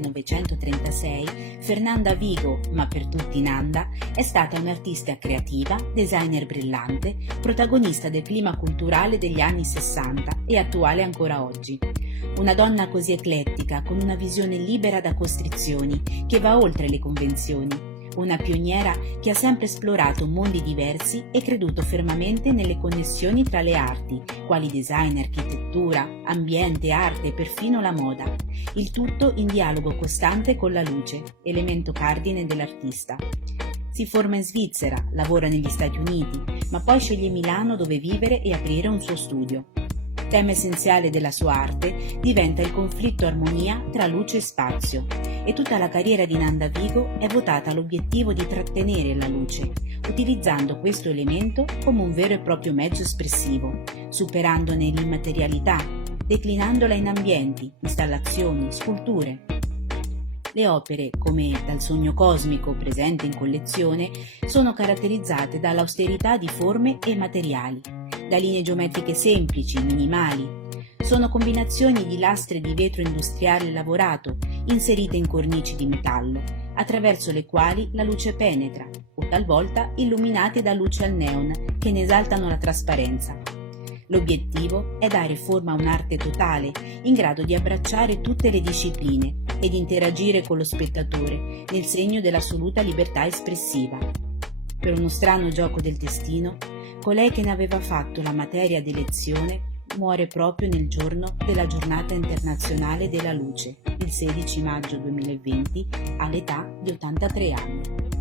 1936, Fernanda Vigo, ma per tutti Nanda, è stata un'artista creativa, designer brillante, protagonista del clima culturale degli anni 60 e attuale ancora oggi. Una donna così eclettica, con una visione libera da costrizioni, che va oltre le convenzioni. Una pioniera che ha sempre esplorato mondi diversi e creduto fermamente nelle connessioni tra le arti, quali design, architettura, ambiente, arte e perfino la moda. Il tutto in dialogo costante con la luce, elemento cardine dell'artista. Si forma in Svizzera, lavora negli Stati Uniti, ma poi sceglie Milano dove vivere e aprire un suo studio. Tema essenziale della sua arte diventa il conflitto armonia tra luce e spazio, e tutta la carriera di Nanda Vigo è votata all'obiettivo di trattenere la luce, utilizzando questo elemento come un vero e proprio mezzo espressivo, superandone l'immaterialità, declinandola in ambienti, installazioni, sculture. Le opere, come Dal sogno cosmico presente in collezione, sono caratterizzate dall'austerità di forme e materiali, da linee geometriche semplici, minimali. Sono combinazioni di lastre di vetro industriale lavorato, inserite in cornici di metallo, attraverso le quali la luce penetra, o talvolta illuminate da luce al neon, che ne esaltano la trasparenza. L'obiettivo è dare forma a un'arte totale, in grado di abbracciare tutte le discipline ed interagire con lo spettatore nel segno dell'assoluta libertà espressiva. Per uno strano gioco del destino, colei che ne aveva fatto la materia d'elezione muore proprio nel giorno della Giornata Internazionale della Luce, il 16 maggio 2020, all'età di 83 anni.